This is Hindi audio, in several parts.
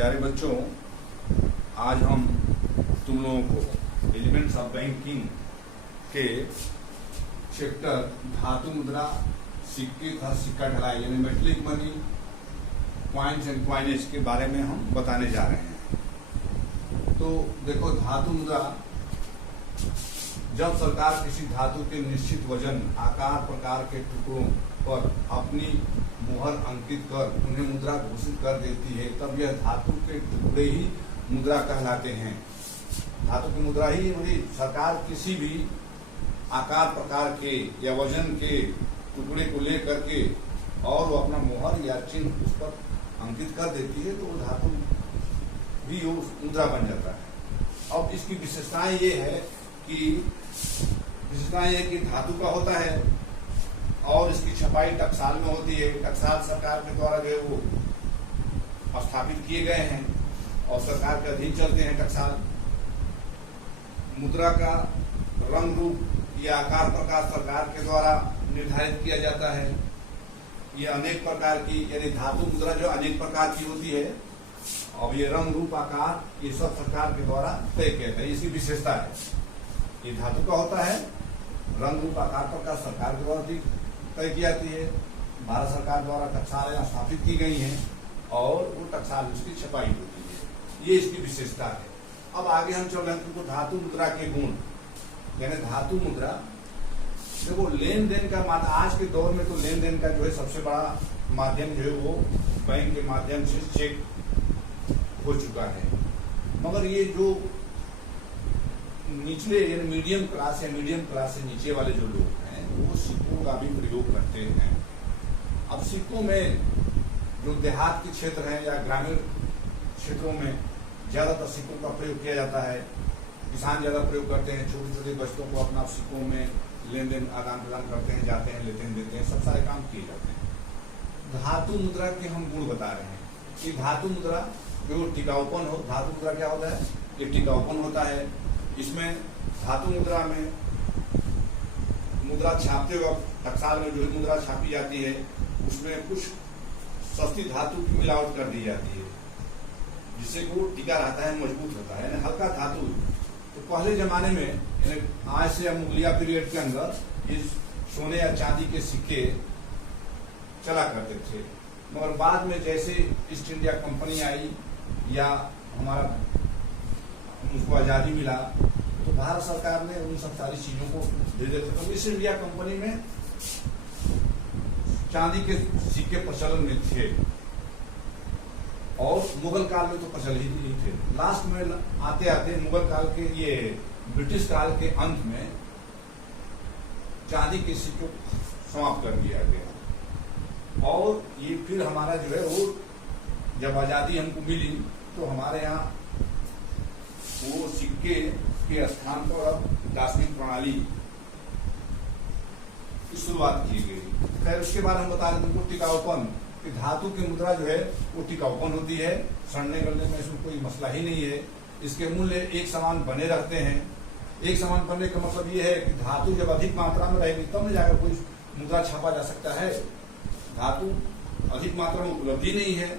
प्यारे बच्चों, आज हम तुम लोगों को एलिमेंट्स ऑफ बैंकिंग के चैप्टर धातु मुद्रा, सिक्के तथा सिक्का ढलाई यानी metallic money, coins and coinage के बारे में हम बताने जा रहे हैं। तो देखो, धातु मुद्रा, जब सरकार किसी धातु के निश्चित वजन, आकार, प्रकार के टुकड़ों पर अपनी मुहर अंकित कर उन्हें मुद्रा घोषित कर देती है, तब यह धातु के टुकड़े ही मुद्रा कहलाते हैं। धातु की मुद्रा ही सरकार किसी भी आकार, प्रकार के या वजन के टुकड़े को लेकर के और वो अपना मुहर या चिन्ह उस पर अंकित कर देती है, तो वो धातु भी मुद्रा बन जाता है। अब इसकी विशेषताएं ये है कि धातु का होता है और इसकी छपाई टकसाल में होती है। टकसाल सरकार के द्वारा जो है वो स्थापित किए गए हैं और सरकार के अधीन चलते हैं टकसाल। मुद्रा का रंग रूप या आकार प्रकार सरकार के द्वारा निर्धारित किया जाता है। ये अनेक प्रकार की, यानी धातु मुद्रा जो अनेक प्रकार की होती है और ये रंग रूप आकार ये सब सरकार के द्वारा तय किया जाता है। इसकी विशेषता है, ये धातु का होता है, रंग रूप आकार प्रकार सरकार के द्वारा तय की जाती है। भारत सरकार द्वारा टकसाल स्थापित की गई हैं और वो टकसाल उसकी छपाई होती है। ये इसकी विशेषता है। अब आगे हम चल रहे हैं तो धातु मुद्रा के गुण, यानी धातु मुद्रा देखो लेन देन का माध्यम, आज के दौर में तो लेन देन का जो है सबसे बड़ा माध्यम जो है वो बैंक के माध्यम से चेक हो चुका है। मगर ये जो निचले यानी मीडियम क्लास या मीडियम क्लास से नीचे वाले जो लोग हैं वो सिक्कों का भी प्रयोग करते हैं। अब सिक्कों में जो देहात के क्षेत्र हैं या ग्रामीण क्षेत्रों में ज्यादातर सिक्कों का प्रयोग किया जाता है। किसान ज्यादा प्रयोग करते हैं, छोटे छोटे बच्चों को अपना सिक्कों में लेन देन आदान प्रदान करते हैं, जाते हैं, लेते हैं, देते हैं, सब सारे काम किए जाते हैं। धातु मुद्रा के हम गुण बता रहे हैं कि धातु मुद्रा जो टिकाऊपन हो, धातु मुद्रा क्या होता है, ये टिकाऊपन होता है। इसमें धातु मुद्रा में मुद्रा छापते वक्त टकसाल में जो मुद्रा छापी जाती है उसमें कुछ सस्ती धातु की मिलावट कर दी जाती है, जिससे वो टिका रहता है, मजबूत होता है, यानी हल्का धातु। तो पहले जमाने में आज से मुगलिया पीरियड के अंदर ये सोने या चांदी के सिक्के चला करते थे। मगर बाद में जैसे ईस्ट इंडिया कंपनी आई या हमारा उसको आज़ादी मिला, तो भारत सरकार ने उन सब सारी चीजों को दे देते। तो ईस्ट इंडिया कंपनी में चांदी के सिक्के प्रचलन में थे और मुगल काल में तो प्रचलित ही नहीं थे। लास्ट में आते आते मुगल काल के, ये ब्रिटिश काल के अंत में चांदी के सिक्के समाप्त कर दिया गया और ये फिर हमारा जो है वो जब आजादी हमको मिली तो हमारे यहाँ वो सिक्के के स्थान पर अब दार्शनिक प्रणाली की शुरुआत की गई। खैर उसके बाद हम बता रहे थे टिकाऊपन, कि धातु की मुद्रा जो है वो टिकाऊपन होती है, सड़ने गलने में इसमें कोई मसला ही नहीं है। इसके मूल्य एक समान बने रहते हैं। एक समान बनने का मतलब ये है कि धातु जब अधिक मात्रा में रहेगी तब न जाकर कोई मुद्रा छापा जा सकता है। धातु अधिक मात्रा में उपलब्धि नहीं है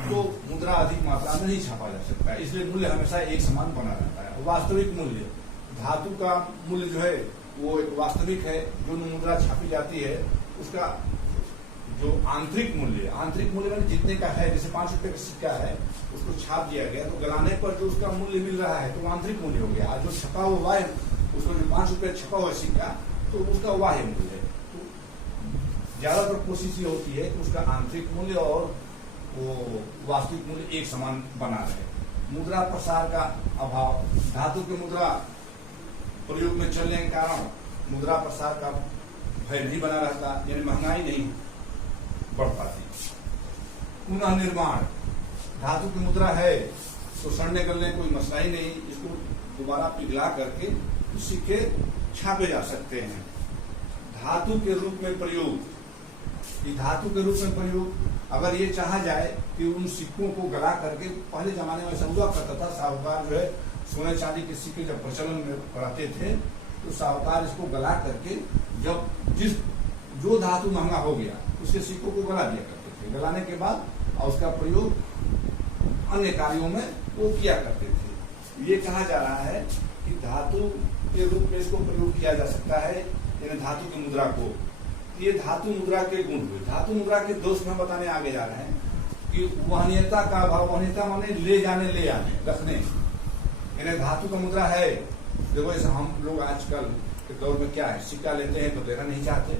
तो मुद्रा अधिक मात्रा में नहीं छापा जा सकता है, इसलिए मूल्य हमेशा एक समान बना रहता है। वास्तविक मूल्य, धातु का मूल्य जो है वो एक वास्तविक है। जो मुद्रा छापी जाती है उसका जो आंतरिक मूल्य जितने का है, जैसे 5 रुपए का सिक्का है उसको छाप दिया गया तो गलाने पर जो उसका मूल्य मिल रहा है तो वो आंतरिक मूल्य हो गया। जो छपा हुआ है उसको जो 5 रुपए छपा हुआ सिक्का तो उसका बाह्य मूल्य है। तो ज्यादातर कोशिश ये होती है कि उसका आंतरिक मूल्य और वो वास्तविक मूल्य एक समान बना रहे। मुद्रा प्रसार का अभाव, धातु की मुद्रा प्रयोग में चलने के कारण मुद्रा प्रसार का भय नहीं बना रहता, यानी महंगाई नहीं बढ़ पाती। पुनः निर्माण, धातु की मुद्रा है तो सड़ने गलने कोई मसला ही नहीं, इसको दोबारा पिघला करके सिक्के छापे जा सकते हैं। धातु के रूप में प्रयोग, धातु के रूप में प्रयोग अगर ये चाहा जाए कि उन सिक्कों को गला करके, पहले जमाने में ऐसा हुआ करता था, साहूकार जो है सोने चांदी के सिक्के जब प्रचलन में रहते थे तो साहूकार इसको गला करके जब जो धातु महंगा हो गया उसके सिक्कों को गला दिया करते थे। गलाने के बाद और उसका प्रयोग अन्य कार्यों में वो किया करते थे। ये कहा जा रहा है कि धातु के रूप में इसको प्रयोग किया जा सकता है, यानी धातु की मुद्रा को। ये धातु मुद्रा के गुण हुए। धातु मुद्रा के दोष में बताने आगे जा रहे हैं कि वहनीयता का अभाव। वहनीयता माने ले जाने, ले आने, रखने, यानी धातु का मुद्रा है। देखो ऐसा हम लोग आजकल के दौर में क्या है, सिक्का लेते हैं तो लेना नहीं चाहते,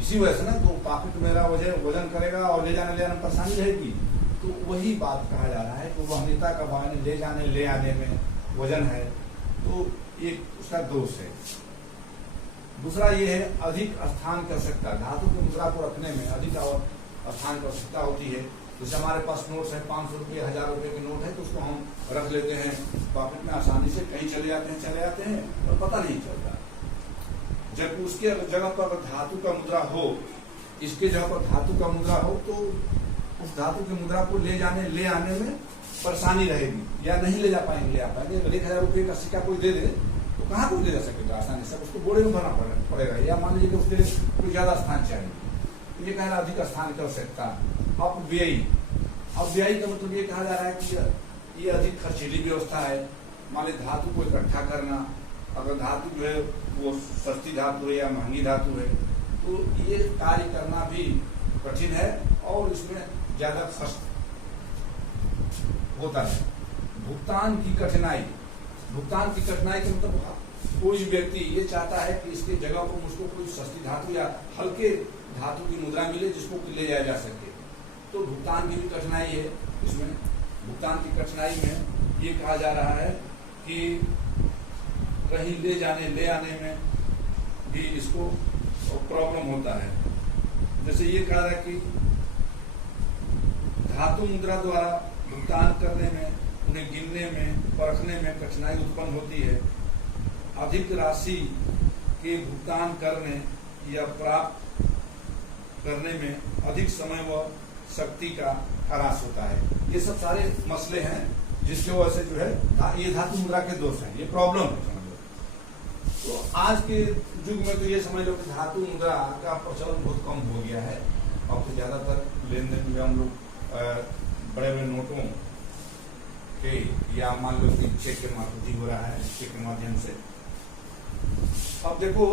इसी वजह से ना, तो पॉकेट मेरा वजन करेगा और ले जाने ले आने में परेशानी रहेगी। तो वही बात कहा जा रहा है कि वहनीयता का भाव ले जाने ले आने में वजन है, तो एक उसका दोष है। दूसरा ये है अधिक स्थान की आवश्यकता। धातु की मुद्रा को रखने में अधिक स्थान की आवश्यकता होती है। जैसे हमारे पास नोट्स है, 500 रुपये 1000 रुपये के नोट है, तो उसको हम रख लेते हैं पॉकेट में, आसानी से कहीं चले जाते हैं और पता नहीं चलता। जब उसके जगह पर धातु का मुद्रा हो, इसके जगह पर धातु का मुद्रा हो, तो उस धातु की मुद्रा को ले जाने ले आने में परेशानी रहेगी, या नहीं ले जा पाएंगे। ले आ पाएंगे अगर 1000 रुपये का सिक्का कोई दे दे तो कहाँ कोई ले जा सकेगा आसानी से, उसको बोरे में भरना पड़ेगा, या मान लीजिए कि उसके लिए कोई ज्यादा स्थान चाहिए। ये कह रहा अधिक स्थान की आवश्यकता। अपव्ययी का मतलब ये कहा जा रहा है कि ये अधिक खर्चीली व्यवस्था है। मान ली धातु को इकट्ठा करना, अगर धातु जो है वो सस्ती धातु है या महंगी धातु है, तो ये कार्य करना भी कठिन है और इसमें ज्यादा खर्च होता है। भुगतान की कठिनाई का मतलब कोई व्यक्ति ये चाहता है कि इसके जगह पर मुझको कोई सस्ती धातु या हल्के धातु की मुद्रा मिले जिसको ले जाया जा सके, तो भुगतान की भी कठिनाई है। इसमें भुगतान की कठिनाई में ये कहा जा रहा है कि कहीं ले जाने ले आने में भी इसको प्रॉब्लम होता है। जैसे ये कहा रहा है कि धातु मुद्रा द्वारा भुगतान करने में, उन्हें गिनने में, परखने में कठिनाई उत्पन्न होती है। अधिक राशि के भुगतान करने या प्राप्त करने में अधिक समय व शक्ति का ह्रास होता है। ये सब सारे मसले हैं जिसके वजह से जो है ये धातु मुद्रा के दोष हैं, ये प्रॉब्लम है समझ लो। तो आज के युग में तो ये समझ लो कि धातु मुद्रा का प्रचलन बहुत कम हो गया है। अब तो ज्यादातर लेन देन में हम लोग बड़े बड़े नोटों के, या मान लो कि चेक के माध्यम हो रहा है, चेक के माध्यम से। अब देखो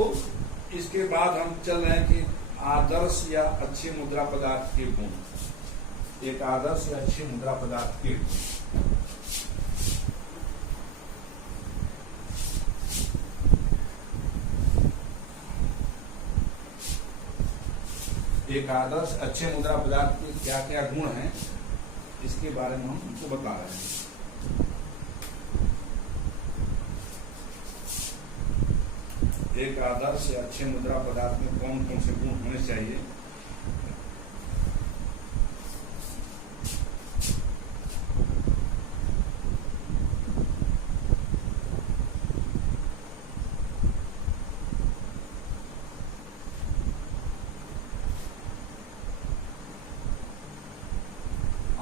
इसके बाद हम चल रहे हैं कि आदर्श या अच्छे मुद्रा पदार्थ के गुण। एक आदर्श या अच्छे मुद्रा पदार्थ के गुण। एक आदर्श अच्छे मुद्रा पदार्थ के क्या क्या गुण हैं, इसके बारे में हम उनको बता रहे हैं। एक आदर्श या अच्छे मुद्रा पदार्थ में कौन कौन से गुण होने चाहिए।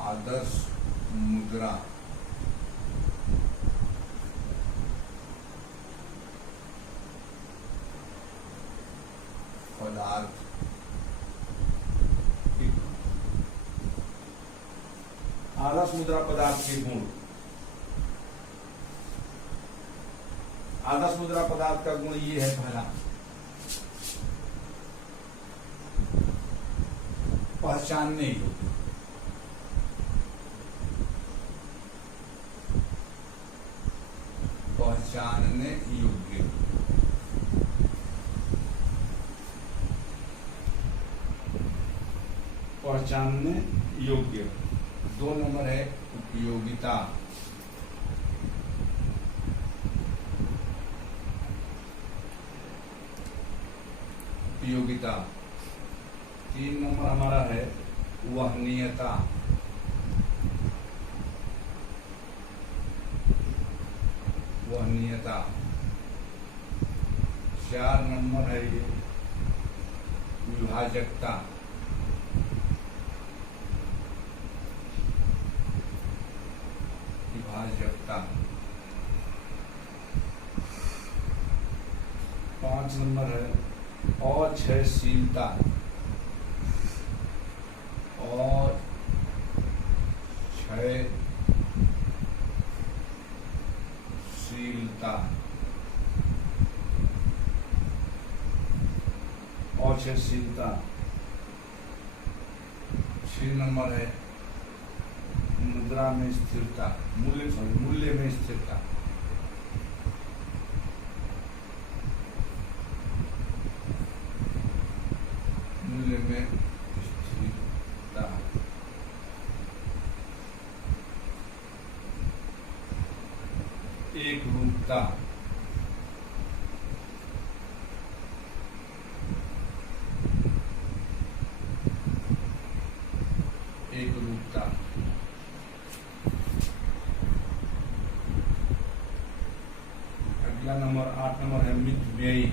आदर्श मुद्रा पदार्थ आदर्श मुद्रा पदार्थ के गुण। आदर्श मुद्रा पदार्थ का गुण ये है, पहला पहचानने योग्य। पहचानने योग्य। पहचानने योग्य। 2 नंबर है उपयोगिता। उपयोगिता। 3 नंबर हमारा है वहनीयता। वहनीयता। 4 नंबर है ये विभाजकता। विभाजकता। 5 नंबर है अक्षयशीलता। और क्षयशीलता। क्षयशीलता 6 नंबर है मुद्रा में स्थिरता, मूल्य में स्थिरता। मूल्य में स्थिरता। एकरूपता। एकरूपता। अगला नंबर 8 नंबर है मितव्ययी।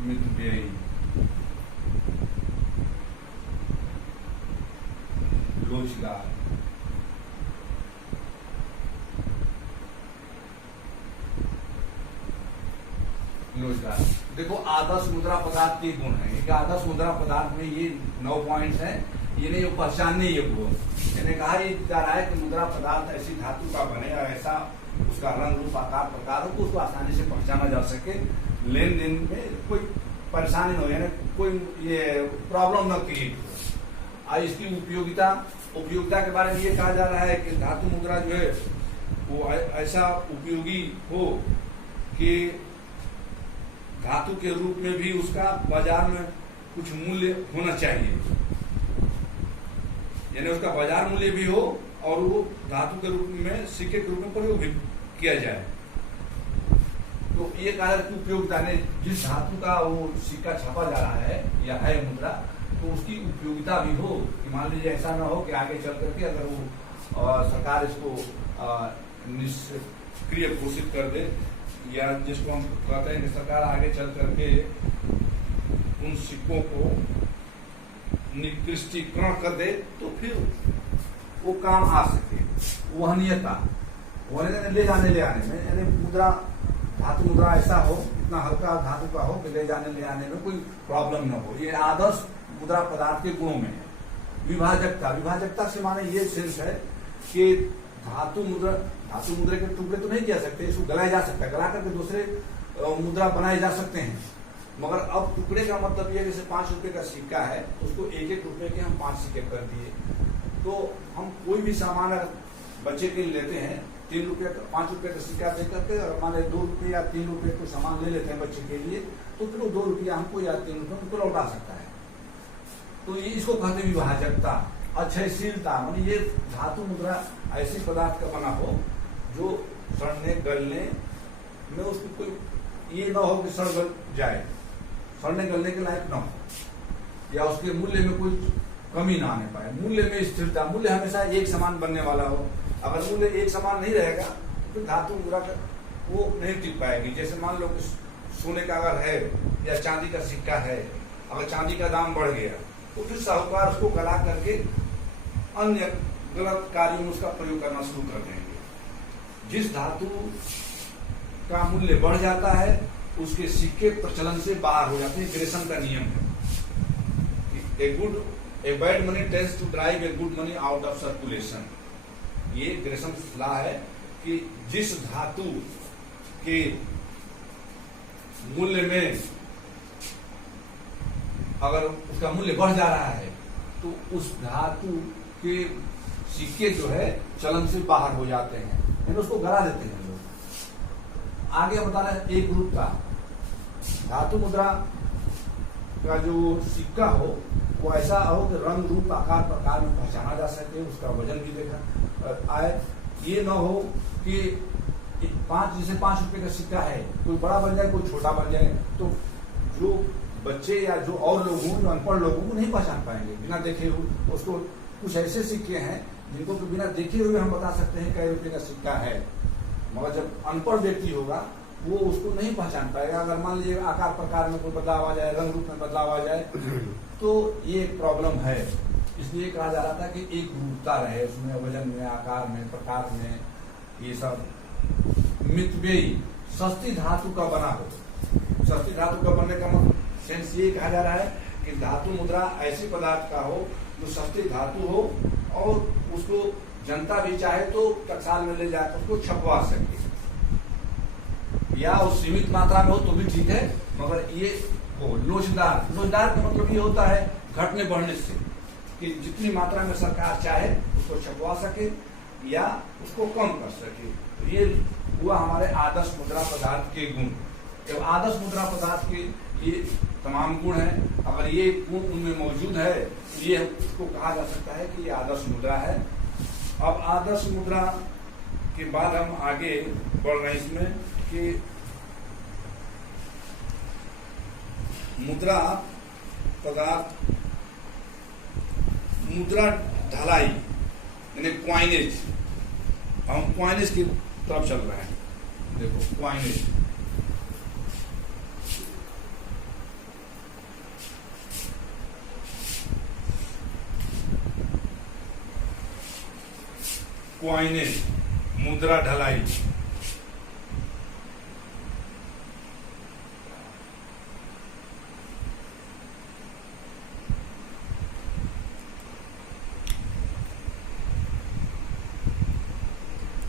मितव्ययी। लोचदार। लोचदार। देखो आदर्श मुद्रा पदार्थ के गुण है। एक आदर्श मुद्रा पदार्थ में ये 9 पॉइंट्स हैं। ये नहीं पहचानने योग्य हो। मैंने कहा ये जा रहा है कि मुद्रा पदार्थ ऐसी धातु का बने और ऐसा उसका रंग रूप आकार प्रकार हो, उसको आसानी से पहचाना जा सके, लेन देन में कोई परेशानी न हो, यानी कोई ये प्रॉब्लम न क्रिएट हो। और इसकी उपयोगिता के बारे में ये कहा जा रहा है कि धातु मुद्रा जो है वो ऐसा उपयोगी हो कि धातु के रूप में भी उसका बाजार में कुछ मूल्य होना चाहिए, यानी उसका बाजार मूल्य भी हो और वो धातु के रूप में सिक्के के रूप में प्रयोग भी किया जाए। तो ये कहा कि उपयोगिता ने जिस धातु का वो सिक्का छापा जा रहा है या है मुद्रा, तो उसकी उपयोगिता भी हो कि मान लीजिए ऐसा ना हो कि आगे चल करके अगर वो सरकार इसको निष्क्रिय घोषित कर दे, या जिसको हम कहते हैं कि सरकार आगे चल करके उन सिक्कों को निकृष्टीकरण कर दे, तो फिर वो काम आ सके। वहनीयता ले जाने ले आने में, यानी मुद्रा धातु मुद्रा ऐसा हो, इतना हल्का धातु का हो कि ले जाने ले आने में कोई प्रॉब्लम न हो। ये आदर्श मुद्रा पदार्थ के गुणों में है। विभाजकता से माने ये सेंस है कि धातु मुद्रा के टुकड़े तो नहीं किया सकते, इसको गलाया जा सकता है, गला करके दूसरे मुद्रा बनाए जा सकते हैं। मगर अब टुकड़े का मतलब ये, जैसे 5 रुपए का सिक्का है, उसको 1-1 रुपए के हम 5 सिक्के कर दिए। तो हम कोई भी सामान अगर बच्चे के लिए लेते हैं, 3 रुपये 5 रुपए का सिक्का दे करके, और मान 2 रुपये या 3 रुपये को सामान ले लेते हैं बच्चे के लिए, तो फिर वो 2 रुपया हमको या 3 रुपये उनको लौटा सकता है। तो ये इसको कहते हैं विभाजकता। क्षयशीलता मानी ये धातु मुद्रा ऐसे पदार्थ का बना हो जो सड़ने गलने में उसकी कोई ये न हो कि सड़ गल जाए, सड़ने गलने के लायक न हो, या उसके मूल्य में कोई कमी ना आने पाए। मूल्य में स्थिरता, मूल्य हमेशा एक समान बनने वाला हो। अगर मूल्य एक समान नहीं रहेगा तो फिर धातु मुद्रा वो नहीं टिक पाएगी। जैसे मान लो कि सोने का अगर है या चांदी का सिक्का है, अगर चांदी का दाम बढ़ गया तो फिर साहूकार उसको गला करके अन्य गलत कार्यों में उसका प्रयोग करना शुरू कर देंगे। जिस धातु का मूल्य बढ़ जाता है उसके सिक्के प्रचलन से बाहर हो जाते हैं। ग्रेसन का नियम है, a bad money tends to drive a good money out of circulation. ये ग्रेसन लॉ है कि जिस धातु के मूल्य में अगर उसका मूल्य बढ़ जा रहा है तो उस धातु के सिक्के जो है चलन से बाहर हो जाते हैं, यानी उसको गला देते हैं लोग। आगे बता रहे हैं एक रूपता। धातु मुद्रा का जो सिक्का हो वो ऐसा हो कि रंग रूप आकार प्रकार में पहचाना जा सके, उसका वजन भी देखा आए। ये न हो कि जैसे 5 रुपए का सिक्का है, कोई बड़ा बन जाए कोई छोटा बन जाए, तो जो बच्चे या जो और लोग हों, जो अनपढ़ लोग हों, नहीं पहचान पाएंगे बिना देखे हुए। उसको कुछ ऐसे सिक्के हैं जिनको तो बिना देखे हुए हम बता सकते हैं कई रुपए का सिक्का है, मगर जब अनपढ़ व्यक्ति होगा वो उसको नहीं पहचान पाएगा। अगर मान लीजिए आकार प्रकार में कोई बदलाव आ जाए, रंग रूप में बदलाव आ जाए, तो ये एक प्रॉब्लम है। इसलिए कहा जा रहा था कि एक रूपता रहे उसमें, वजन में, आकार में, प्रकार में, ये सब। मितव्ययी, सस्ती धातु का बना हो। सस्ती धातु का बनने का सेंस ये कहा जा रहा है कि धातु मुद्रा ऐसी पदार्थ का हो जो सस्ती धातु हो और उसको जनता भी चाहे तो टकसाल में ले जाकर उसको छपवा सके, या उस सीमित मात्रा में हो तो भी ठीक है, मगर ये वो लोचदार का मतलब ये होता है घटने बढ़ने से, कि जितनी मात्रा में सरकार चाहे उसको छपवा सके या उसको कम कर सके। तो ये हुआ हमारे आदर्श मुद्रा पदार्थ के गुण। जब आदर्श मुद्रा पदार्थ के ये तमाम गुण हैं, अगर ये गुण उनमें मौजूद है तो ये उसको कहा जा सकता है कि ये आदर्श मुद्रा है। अब आदर्श मुद्रा के बाद हम आगे बढ़ रहे हैं इसमें कि मुद्रा पदार्थ, मुद्रा ढलाई यानी क्वाइनेज। हम क्वाइनेज की तरफ चल रहे हैं। देखो क्वाइनेज, क्वाइनेज मुद्रा ढलाई।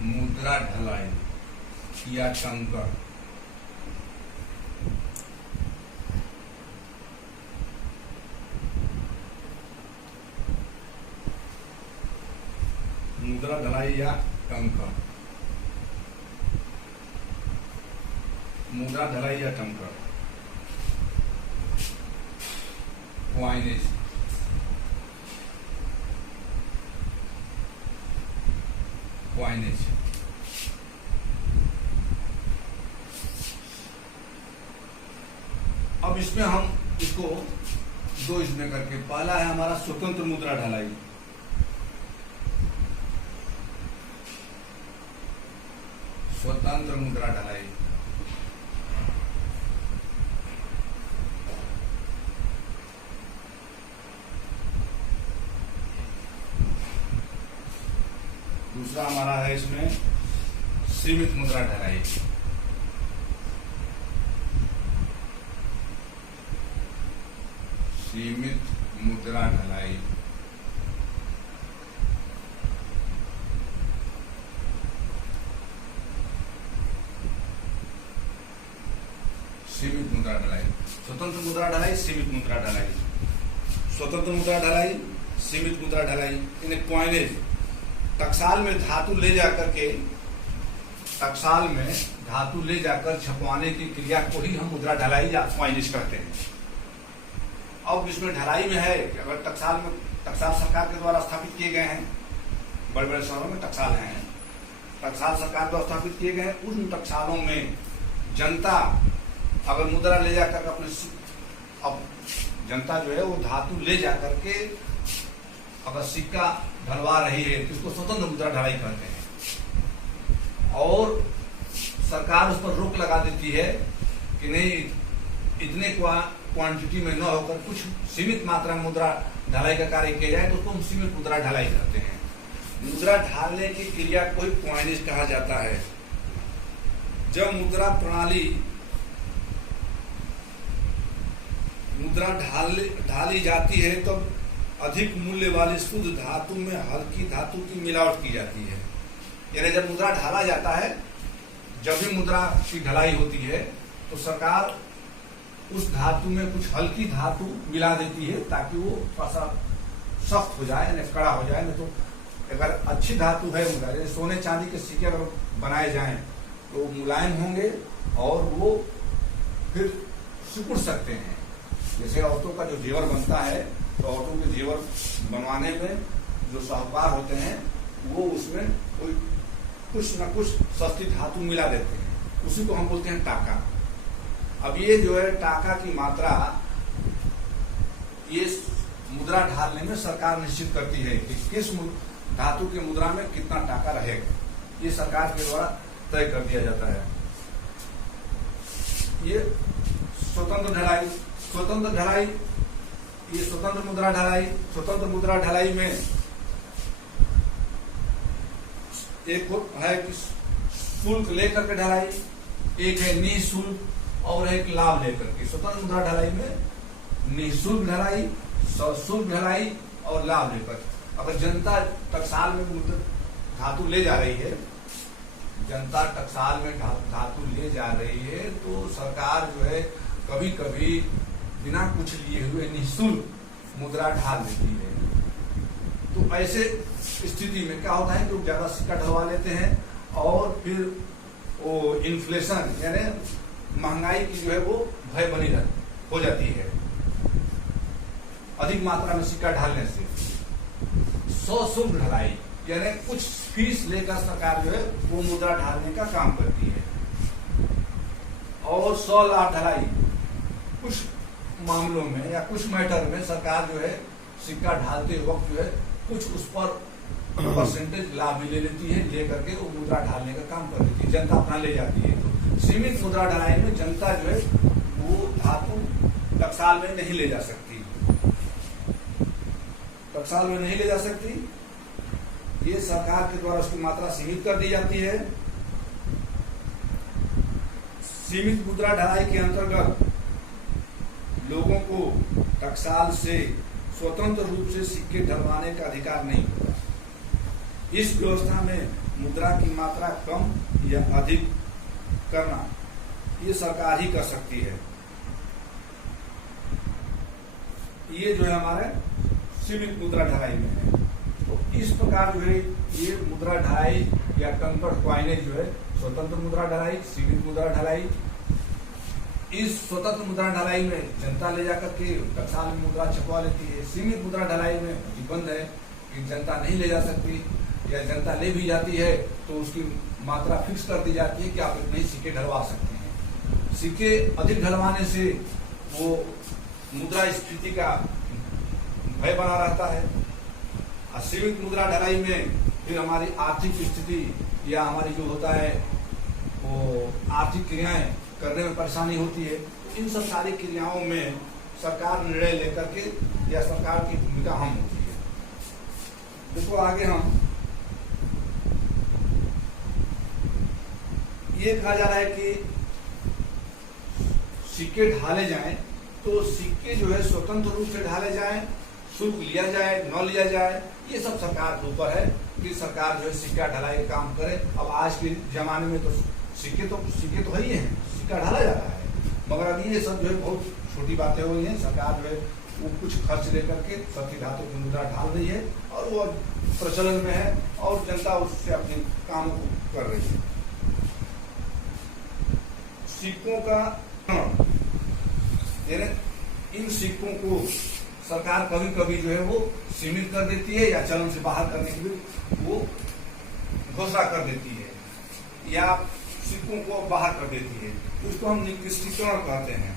मुद्रा ढलाई या टंकर। मुद्रा ढलाई या टंकर, मुद्रा ढलाई या टंकर, क्वाइनेज। क्वाइनेज अब इसमें हम इसको दो इसमें करके, पहला है हमारा स्वतंत्र मुद्रा ढलाई। स्वतंत्र मुद्रा ढलाई, दूसरा हमारा है इसमें सीमित मुद्रा ढलाई। सीमित मुद्रा ढलाई, सीमित मुद्रा ढलाई, स्वतंत्र मुद्रा ढलाई, सीमित मुद्रा ढलाई। स्वतंत्र मुद्रा ढलाई, सीमित मुद्रा ढलाई यानी क्वाइनेज। टकसाल में धातु ले जाकर के, टकसाल में धातु ले जाकर छपवाने की क्रिया को ही हम मुद्रा ढलाई या क्वाइनेज कहते हैं। अब इसमें ढलाई में है कि अगर टकसाल सरकार के द्वारा स्थापित किए गए हैं, बड़े बड़े शहरों में टकसाल हैं, टकसाल सरकार द्वारा स्थापित किए गए हैं, उन टकसालों में जनता अगर मुद्रा ले जाकर अपने, अब जनता जो है वो धातु ले जाकर के अगर सिक्का ढलवा रही है तो इसको स्वतंत्र मुद्रा ढलाई कहते हैं। और सरकार उस पर रोक लगा देती है कि नहीं, इतने क्वांटिटी में न होकर कुछ सीमित मात्रा में मुद्रा ढलाई का कार्य किया जाए तो उसको हम सीमित मुद्रा ढलाई करते हैं। मुद्रा ढालने की क्रिया को ही क्वाइनेज कहा जाता है। जब मुद्रा प्रणाली, मुद्रा ढाली जाती है तो अधिक मूल्य वाली शुद्ध धातु में हल्की धातु की मिलावट की जाती है। यानी जब मुद्रा ढाला जाता है, जब भी मुद्रा की ढलाई होती है तो सरकार उस धातु में कुछ हल्की धातु मिला देती है ताकि वो थोड़ा सख्त हो जाए, यानी कड़ा हो जाए। नहीं तो अगर अच्छी धातु है मुद्रा, जैसे सोने चांदी के सिक्के अगर बनाए जाएं तो मुलायम होंगे और वो फिर सिकुड़ सकते हैं। जैसे औरतों का जो जेवर बनता है तो औरतों के जेवर बनवाने में जो साहूकार होते हैं वो उसमें कोई कुछ न कुछ सस्ती धातु मिला देते हैं, उसी को हम बोलते हैं टाका। अब ये जो है टाका की मात्रा, ये मुद्रा ढालने में सरकार निश्चित करती है कि किस धातु के मुद्रा में कितना टाका रहेगा, ये सरकार के द्वारा तय कर दिया जाता है। ये स्वतंत्र ढलाई, स्वतंत्र ढलाई, ये स्वतंत्र मुद्रा ढलाई। स्वतंत्र मुद्रा ढलाई में एक है कि शुल्क लेकर के ढलाई, एक है निःशुल्क और एक लाभ लेकर के। स्वतंत्र मुद्रा ढलाई में निःशुल्क ढलाई, सशुल्क ढलाई और लाभ लेकर। अगर जनता टकसाल में धातु ले जा रही है, जनता टकसाल में धातु ले जा रही है, तो सरकार जो है कभी कभी बिना कुछ लिए हुए निःशुल्क मुद्रा ढाल देती है। तो ऐसे स्थिति में क्या होता है कि लोग ज्यादा सिक्का ढलवा लेते हैं और फिर वो इन्फ्लेशन यानी महंगाई की जो है वो भय बनी हो जाती है। अधिक मात्रा में सिक्का ढालने से सशुल्क ढलाई यानी कुछ फीस लेकर सरकार जो है वो मुद्रा ढालने का काम करती है। और 100 लाख ढलाई, कुछ मामलों में या कुछ मैटर में सरकार जो है सिक्का ढालते वक्त जो है कुछ उस पर परसेंटेज लाभ भी ले लेती है, लेकर के वो मुद्रा ढालने का काम कर देती है, जनता अपना ले जाती है। तो सीमित मुद्रा ढलाई में जनता जो है वो धातु टकसाल में नहीं ले जा सकती, टकसाल में नहीं ले जा सकती। ये सरकार के द्वारा उसकी मात्रा सीमित कर दी जाती है। सीमित मुद्रा ढलाई के अंतर्गत लोगों को टकसाल से स्वतंत्र रूप से सिक्के ढलवाने का अधिकार नहीं होता। इस व्यवस्था में मुद्रा की मात्रा कम या अधिक करना ये सरकार ही कर सकती है। ये जो है हमारे सीमित मुद्रा ढलाई में है। तो इस प्रकार जो है ये मुद्रा ढलाई या कन्वर्ट क्वाइनेज जो है स्वतंत्र मुद्रा ढलाई, सीमित मुद्रा ढलाई। इस स्वतंत्र मुद्रा ढलाई में जनता ले जाकर के टकसाल में मुद्रा छपवा लेती है। सीमित मुद्रा ढलाई में प्रतिबंध है कि जनता नहीं ले जा सकती, या जनता ले भी जाती है तो उसकी मात्रा फिक्स कर दी जाती है कि आप इतने ही सिक्के ढलवा सकते हैं। सिक्के अधिक ढलवाने से वो मुद्रा स्फीति का भय बना रहता है। असीमित मुद्रा ढलाई में फिर हमारी आर्थिक स्थिति या हमारी जो होता है वो आर्थिक क्रियाएं करने में परेशानी होती है। इन सब सारी क्रियाओं में सरकार निर्णय लेकर के या सरकार की भूमिका अहम होती है। देखो आगे हम ये कहा जा रहा है कि सिक्के ढाले जाएं तो सिक्के जो है स्वतंत्र रूप से ढाले जाएं, शुल्क लिया जाए न लिया जाए, ये सब सरकार के ऊपर है कि सरकार जो है सिक्का ढलाई का काम करे। अब आज के जमाने में तो सिक्के तो है ही हैं, सिक्का ढाला जा रहा है, मगर अब ये सब जो है बहुत छोटी बातें हो गई हैं। सरकार जो है वो कुछ खर्च लेकर के सभी धातु की मुद्रा ढाल रही है और वो प्रचलन में है और जनता उससे अपने काम को कर रही है। सिक्कों का इन सिक्कों को सरकार कभी कभी जो है वो सीमित कर देती है या चलन से बाहर करने की भी वो घोषणा कर देती है या सिक्कों को बाहर कर देती है। उसको हम निकृष्टीकरण कहते हैं।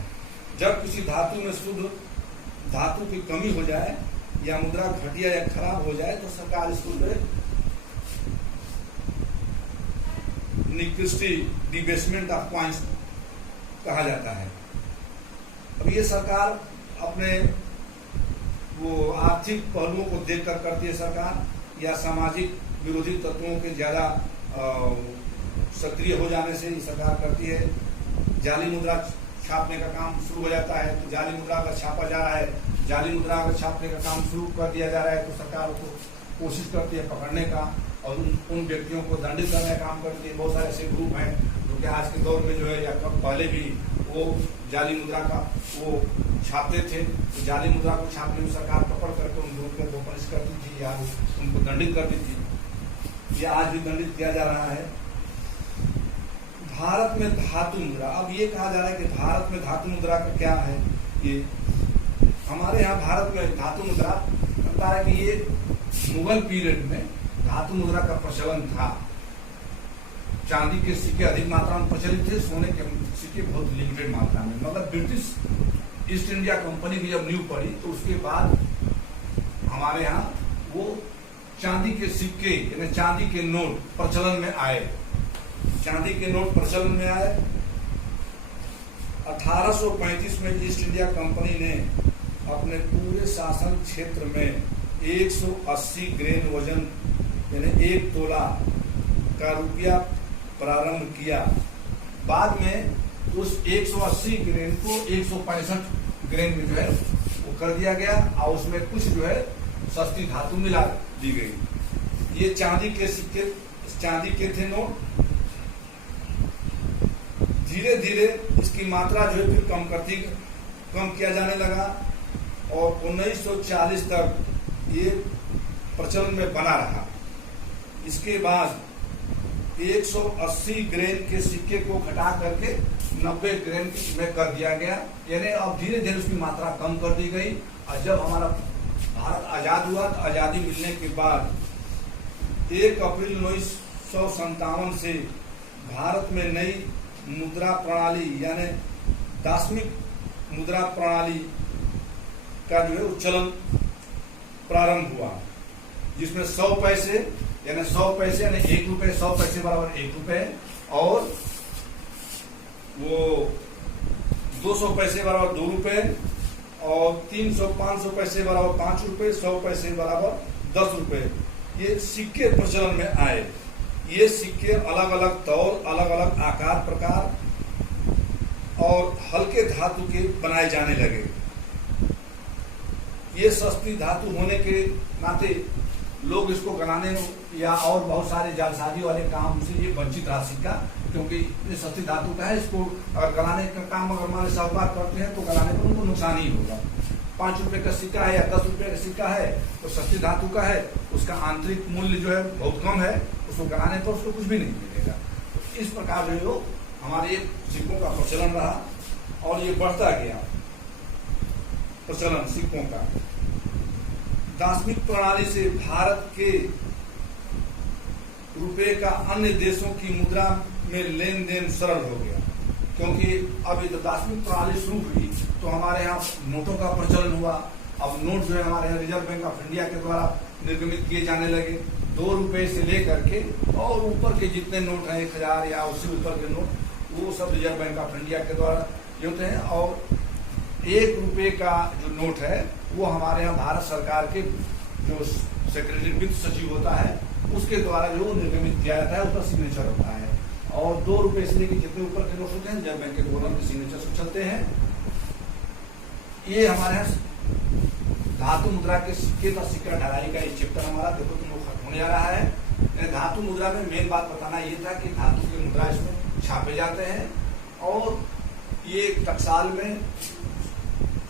जब किसी धातु में शुद्ध धातु की कमी हो जाए या मुद्रा घटिया या खराब हो जाए तो सरकार इसको जो है निकृष्टि डिबेसमेंट ऑफ कॉइन्स कहा जाता है। अब ये सरकार अपने वो आर्थिक पहलुओं को देखकर करती है सरकार, या सामाजिक विरोधी तत्वों के ज्यादा सक्रिय हो जाने से सरकार करती है। जाली मुद्रा छापने का काम शुरू हो जाता है तो जाली मुद्रा अगर छापा जा रहा है, जाली मुद्रा अगर छापने का काम शुरू कर दिया जा रहा है तो सरकार को कोशिश करती है पकड़ने का और उन व्यक्तियों को दंडित करने का काम करती है। बहुत सारे ऐसे ग्रुप हैं जो कि आज के दौर में जो है या कब पहले भी वो जाली मुद्रा का वो छापते थे। तो जाली मुद्रा को छापने में सरकार पकड़ करके उन ग्रुपों को पनिश करती थी या उनको दंडित करती थी। या आज भी दंडित किया जा रहा है। भारत में धातु मुद्रा, अब ये कहा जा रहा है कि भारत में धातु मुद्रा का क्या है। ये हमारे यहाँ भारत में धातु मुद्रा लगता है कि ये मुगल पीरियड में धातु मुद्रा का प्रचलन था। चांदी के सिक्के अधिक मात्रा में प्रचलित थे, सोने के सिक्के बहुत लिमिटेड मात्रा में। मगर ब्रिटिश ईस्ट इंडिया कंपनी की जब नींव पड़ी तो उसके बाद हमारे यहाँ वो चांदी के सिक्के यानी चांदी के नोट प्रचलन में आए। चांदी के नोट प्रचलन में आए। 1835 में ईस्ट इंडिया कंपनी ने अपने पूरे शासन क्षेत्र में 180 ग्रेन वजन यानी 1 तोला का रुपया प्रारंभ किया। बाद में उस 180 ग्रेन को 165 ग्रेन में जो है वो कर दिया गया और उसमें कुछ जो है सस्ती धातु मिला दी गई। ये चांदी के थे नोट। धीरे धीरे इसकी मात्रा जो है फिर कम किया जाने लगा और 1940 तक ये प्रचलन में बना रहा। इसके बाद 180 ग्रेन के सिक्के को घटा करके 90 ग्रेन में कर दिया गया, यानी अब धीरे धीरे उसकी मात्रा कम कर दी गई। और जब हमारा भारत आजाद हुआ तो आजादी मिलने के बाद 1 अप्रैल 1957 से भारत में नई मुद्रा प्रणाली यानी दास्मिक मुद्रा प्रणाली का जो है चलन प्रारंभ हुआ, जिसमें 100 पैसे यानी 100 पैसे यानी 1 रुपए, 100 पैसे बराबर 1 रुपए और वो 200 पैसे बराबर 2 रुपए और 300-500 पैसे बराबर 5 रुपए, 100 पैसे बराबर 10 रुपए ये सिक्के प्रचलन में आए। ये सिक्के अलग अलग तौल, अलग अलग आकार प्रकार और हल्के धातु के बनाए जाने लगे। ये सस्ती धातु होने के नाते लोग इसको गलाने या और बहुत सारे जालसाजी वाले काम से ये वंचित रहा सिक्का, क्योंकि ये सस्ती धातु का है। इसको अगर गलाने का काम अगर हमारे साहूकार करते हैं तो गलाने पर उनको नुकसान ही होगा। 5 रुपए का सिक्का है या 10 रुपए का सिक्का है तो सस्ती धातु का है, उसका आंतरिक मूल्य जो है बहुत कम है, उसको गलाने पर उसको कुछ भी नहीं मिलेगा। तो इस प्रकार जो हमारे सिक्कों का प्रचलन रहा और ये बढ़ता गया प्रचलन सिक्कों का। दास्मिक प्रणाली से भारत के रुपए का अन्य देशों की मुद्रा में लेन देन सरल हो गया, क्योंकि अब जब दास्मिक प्रणाली शुरू हुई तो हमारे यहाँ नोटों का प्रचलन हुआ। अब नोट जो है हमारे यहाँ रिजर्व बैंक ऑफ इंडिया के द्वारा निर्गमित किए जाने लगे। 2 रुपए से लेकर के और ऊपर के जितने नोट हैं 1000 या उससे ऊपर के नोट, वो सब रिजर्व बैंक ऑफ इंडिया के द्वारा ये होते हैं। और 1 रुपए का जो नोट है वो हमारे यहाँ भारत सरकार के जो सेक्रेटरी वित्त सचिव होता है उसके द्वारा जो निर्गमित किया जाता है, उसका सिग्नेचर होता है। और 2 रुपए से लेकर जितने ऊपर के नोट होते हैं रिजर्व बैंक के गवर्नर के सिग्नेचर से चलते हैं। ये हमारे यहाँ धातु मुद्रा के सिक्के का सिक्का ढलाई का एक चैप्टर हमारा देखो तुम लोग खत्म होने जा रहा है। धातु मुद्रा में मेन बात बताना ये था कि धातु की मुद्रा इसमें छापे जाते हैं और ये टकसाल में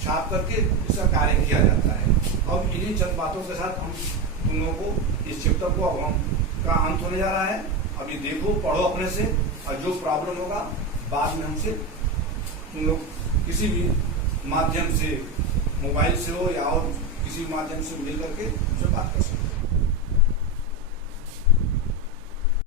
छाप करके इसका कार्य किया जाता है। अब इन्हीं चंद बातों के साथ हम तुम लोगों को इस चैप्टर को अब हम का अंत होने जा रहा है। अभी देखो, पढ़ो अपने से और जो प्रॉब्लम होगा बाद में हमसे तुम लोग किसी भी माध्यम से, मोबाइल से हो या और किसी माध्यम से मिल करके उससे बात कर सकते हो।